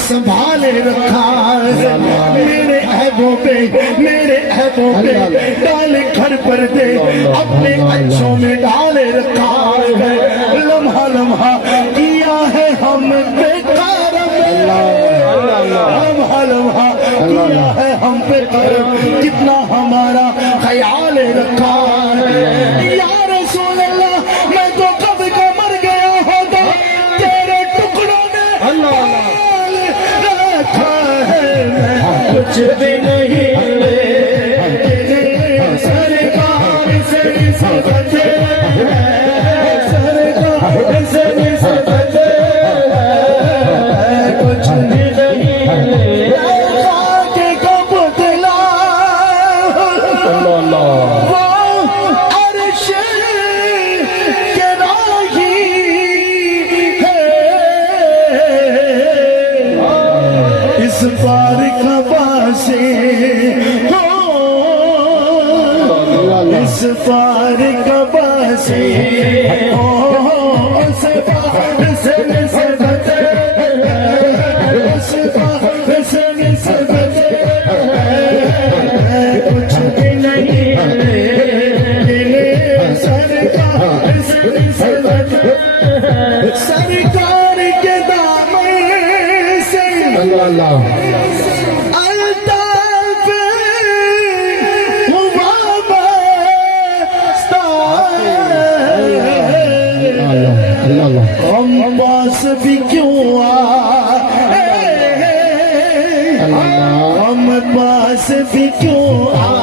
संभाले रखा मेरे ऐबों पे डाले घर पर दे अपने अच्छों में डाले रखा है लम्हा लम्हा किया है हम बेकार लम्हा लम्हा किया है हम बेकार कितना हमारा ख्याल रखा है या रसूल अल्लाह मैं तो कब का मर गया होता तेरे टुकड़ों ने कुछ भी नहीं सरकार से सबसे सरकार से सबसे कुछ भी नहीं खाके को पुतला वो अर्श के राही है इस बार से हो इस पार कबा से हो इस पार से निस्बते इस पार से निस्बते कुछ भी नहीं सरकार से निस्बते सरकार के दामन से अल्लाह हम पास भी क्यों हम पास भी क्यों